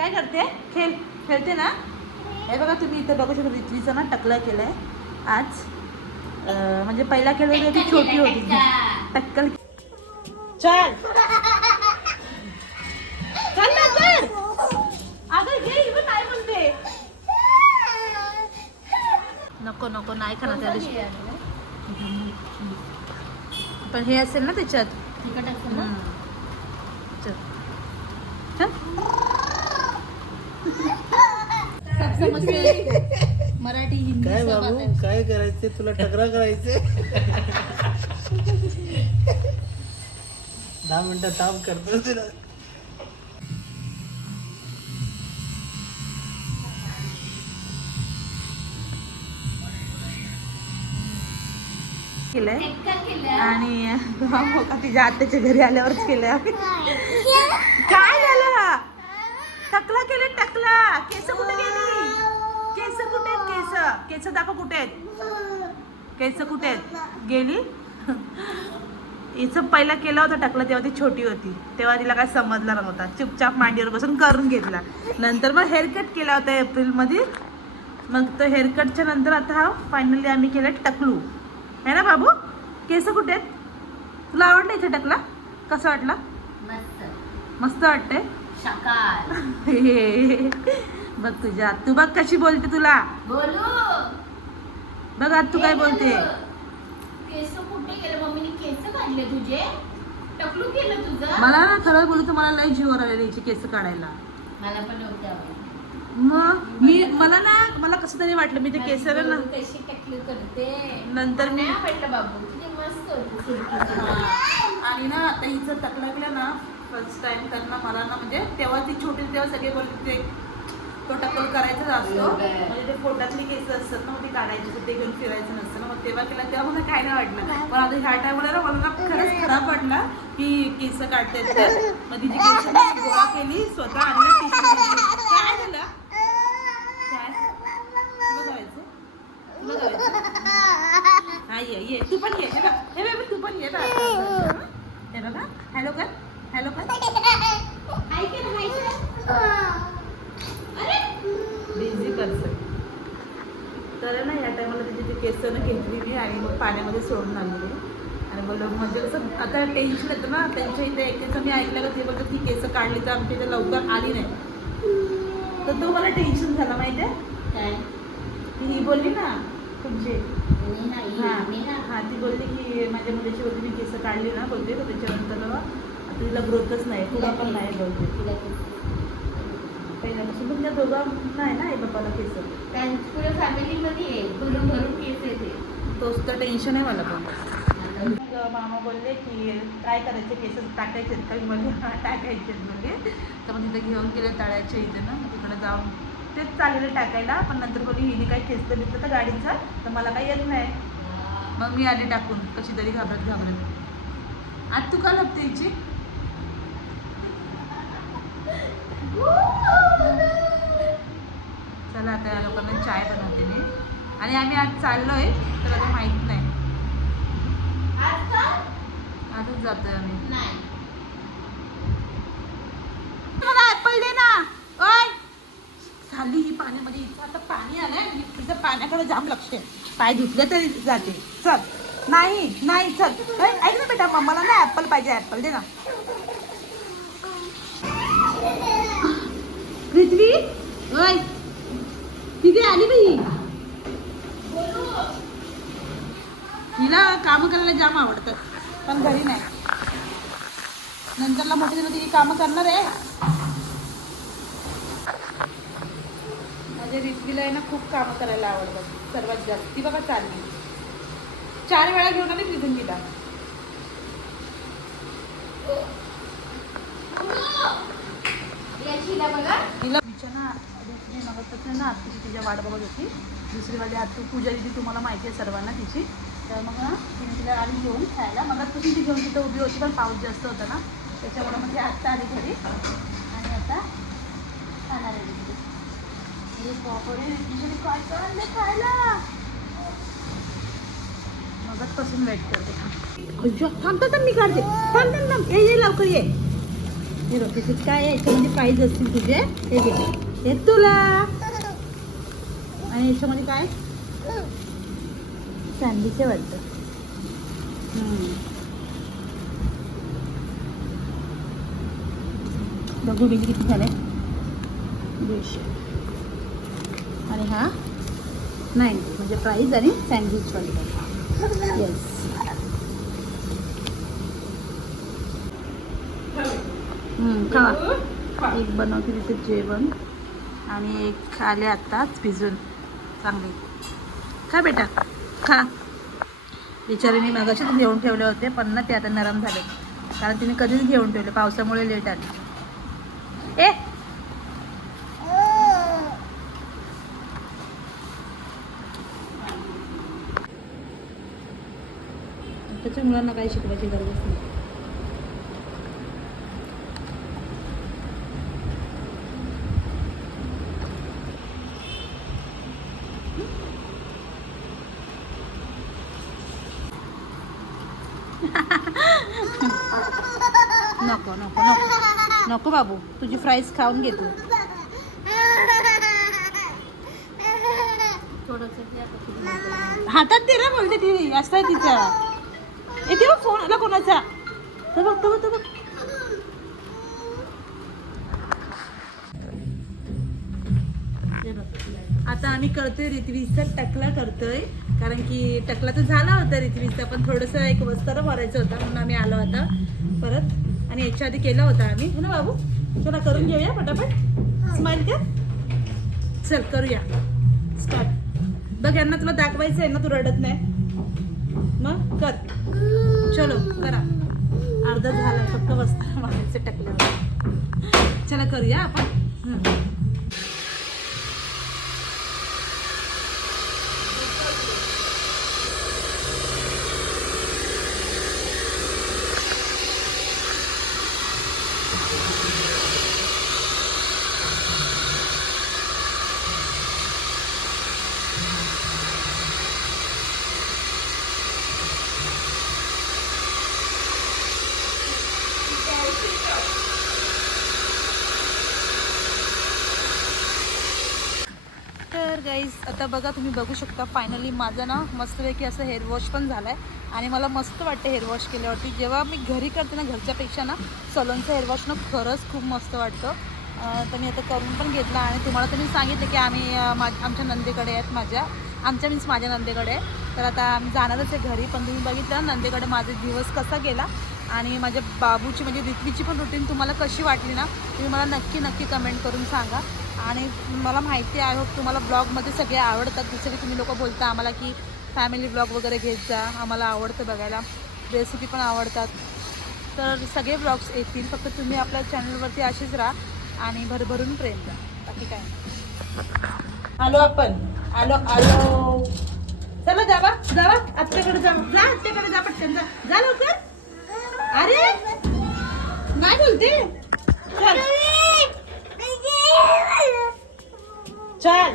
काय करते? खेळ खेळते ना? हे बघा तुम्ही इथं बघू शकता रित्वीचं ना टकला केलंय. आज अं, म्हणजे पहिला खेळ होती ती छोटी होती. टक्कल चल. चल ना अगं घे म्हणते. नको नको नाही खाणार त्या दिवशी. पण हे असेल ना त्याच्यात. तिखट असतं ना हम्म. चल चल सब समजते. मराठी हिंदी काय बाबू. काय करायचे तुला टकरा करायचे दहा मिनिटं थांब करतो तुला. केलंय. आणि तिच्या आत्याच्या घरी आल्यावरच केलंय. काय? झालं? टकला केलं टकला. केस कुठे गेली? केस केस दाखव कुठे आहेत? केस कुठे आहेत? गेली? हिचं पहिला केला होता टकला तेव्हा ती छोटी होती. तेव्हा तिला काय समजला नव्हता. चुपचाप मांडीवर बसून करून घेतला. नंतर मग हेअरकट केला होता एप्रिलमध्ये. मग तो हेअरकटच्या नंतर आता हा फायनली आम्ही केला टकलू. है ना बाबू? केस कुठे आहेत? तुला आवडलं इथे टकला? कसं वाटलं? मस्त. मस्त वाटतंय? शाकाल बघ तुझ्या. तू बघ कशी बोलते तुला. बोलू? बघ तू काय बोलते. केस कुठे गेले? मम्मीने केस काढले तुझे? टकलू केलं तुझं? मला ना खरं बोलू तर मला लय जीवर आलेली याची केस काढायला. मला पण नव्हते मग मी मला ना मला कसं तरी वाटलं मी ते केस ना नंतर मी. आणि ना आता हिचं टकलकलं ना फर्स्ट टाइम करणं मला ना म्हणजे तेव्हा ती छोटी तेव्हा सगळे बोलत तो टक्कल करायचाच असतो. म्हणजे ते पोटातली केस असतात ना मग ते काढायचे ते घेऊन फिरायचं नसतं ना मग तेव्हा केला तेव्हा मला काय नाही वाटलं. पण आता ह्या टायमाला ना मला खरंच खराब वाटला की केस काढते तर. मग तिची केस गोळा केली स्वतः आणि काय झालं? काय? तुला करायचं तुला करायचं हा ये ये तू पण ये. हे बघ हे तू पण ये ना. हे बघा. हॅलो कर हॅलो कर ऐकेल ऐकेल हाय कर. अरे बिझी पर्सन तर ना या टायमाला तिची ती केस ना घेतली मी आणि मग पाण्यामध्ये सोडून आणली. आणि बोललो म्हणजे कसं आता टेन्शन येतं ना त्यांच्या इथे एकेचं मी ऐकलं का ते बोलतात की केस काढली तर आमच्या इथे लवकर आली नाही. तर तो मला टेन्शन झाला माहिती आहे काय? ती ही बोलली ना तुमची. ही, ती बोलली की माझ्या मुलीची होती मी केस काढली ना बोलते तर त्याच्यानंतर आता तिला ग्रोथच नाही पुढं पण नाही बोलते तिला तुमच्या दोघा नाही ना आई बाबाला केस? त्यांच्या पुढे फॅमिलीमध्ये आहे. भरून भरून केस येते तोच तर टेन्शन आहे मला पण. मामा बोलले की काय करायचे केस टाकायचे का? मी बोलले हा टाकायचे बोलले तर मग तिथे घेऊन गेले तळ्याच्या इथे ना. मग तिकडे जाऊन तेच चाललेलं टाकायला. पण नंतर बोलली हिने काय केस तर घेतलं तर गाडीचा. तर मला काही येत नाही. मग मी आले टाकून. कशी तरी घाबरत घाबरत. आज तू का लपते हिची चला आता या लोकांना चाय बनवते मी. आणि आम्ही आज चाललोय तर आता माहीत नाही. आज का? आजच जातोय आम्ही. नाही मला ऍपल दे ना. ओय! झाली ही पाण्यामध्ये. इथं आता पाणी आलंय आणि तिचं पाण्याकडे जाम लक्ष आहे. पाय धुतले तरी जाते. चल. नाही नाही चल. ओय, ऐक ना बेटा मम्माला ना ॲपल पाहिजे. ॲपल दे ना. पृथ्वी? ओय. तिथे आली बाई? हिला काम करायला जाम आवडतात पण घरी नाही. नंतरला मोठी झाली तिची कामं करणार आहे. माझ्या रितवीला आहे ना खूप कामं करायला आवडतात सर्वात जास्त. ती बघा चालली. चार वेळा घेऊन आली तिथून तिला. याची हिला बघा. तिला तिच्या ना दुसरी ना आत्तीची तिच्या वाट बघत होती. दुसरीवाली आत्तू पूजा दिदी तुम्हाला माहिती आहे सर्वांना तिची. तर मग ना तिने तिला आली घेऊन खायला. मग तुम्ही ती घेऊन तिथं उभी होती पण पाऊस जास्त होता ना. त्याच्यामुळे मग ती आत्ता आली घरी. आणि आता खाणार आहे तिथे बापरे काय खायला? मगच पासून वेट करते. थांब थांब थांब, मी काढते. ये ये लवकर ये. हे बघ त्याच्यात काय आहे? याच्यामध्ये प्राईज असतील तुझे. हे घे. हे तुला. आणि याच्यामध्ये काय? सँडविच वाटतं बघू बिल किती झाले. दीडशे आणि हा? नाईन्टी. म्हणजे प्राईज आणि सँडविच पण येस खा. एक बनवते तिथे जेवण. आणि एक आले आत्ताच भिजून. चांगले. खा बेटा. खा. बिचारीने मी मगाशीच घेऊन ठेवले होते पण ना ते आता नरम झाले. कारण तिने कधीच घेऊन ठेवले पावसामुळे लेट आले. ए! त्याच्या मुलांना काही शिकवायची गरजच नाही. नको नको नको. नको बाबू तुझी फ्राईज खाऊन घे तू हातात दे ना बोलते ती असं आहे तिचा. येते बघ फोन आला कोणाचा? तर बघ तो बघ तो बघ. आता आम्ही करतोय रितवीजचा टकला करतोय कारण की टकला तर झाला होता रितवीजचा पण थोडंसं एक वस्तर भरायचं होता म्हणून आम्ही आलो आता. परत आणि याच्या आधी केला होता आम्ही. हो ना बाबू? चला करून घेऊया पटापट. स्माइल कर. चल करूया. स्टार्ट बघ यांना तुला दाखवायचं आहे ना तू रडत नाही. मग कर. चलो करा. अर्धा झाला फक्त वस्त्र मारायचं टकल्यावर. चला करूया आपण. तर गाईज आता बघा तुम्ही बघू शकता फायनली माझं ना मस्तपैकी असं हेअर वॉश पण झालं आहे आणि मला मस्त वाटतं हेअर वॉश केल्यावरती. जेव्हा मी घरी करते ना घरच्यापेक्षा ना सलोनचं हेअरवॉश ना खरंच खूप मस्त वाटतं. तर मी आता करून पण घेतला आणि तुम्हाला तर मी सांगितलं की आम्ही मा आमच्या नंदेकडे आहेत माझ्या. आमच्या मीन्स माझ्या नंदेकडे आहे तर आता आम्ही जाणारच आहे घरी पण तुम्ही बघितलं नंदेकडे माझा दिवस कसा गेला. आणि माझ्या बाबूची म्हणजे रित्वीची पण रुटीन तुम्हाला कशी वाटली ना तुम्ही मला नक्की नक्की कमेंट करून सांगा. आणि मला माहिती आहे होप तुम्हाला ब्लॉगमध्ये सगळे आवडतात. जसं की तुम्ही लोक बोलता आम्हाला की फॅमिली ब्लॉग वगैरे घेत जा आम्हाला आवडतं बघायला. रेसिपी पण आवडतात. तर सगळे ब्लॉग्स येतील. फक्त तुम्ही आपल्या चॅनलवरती असेच राहा आणि भरभरून प्रेम द्या बाकी काय आलो आपण. आलो आलो. चला जावा जावा. आत्याकडे जा जा आत्याकडे जा पटकन जा. जा लवकर. अरे! नाही बोलते. 转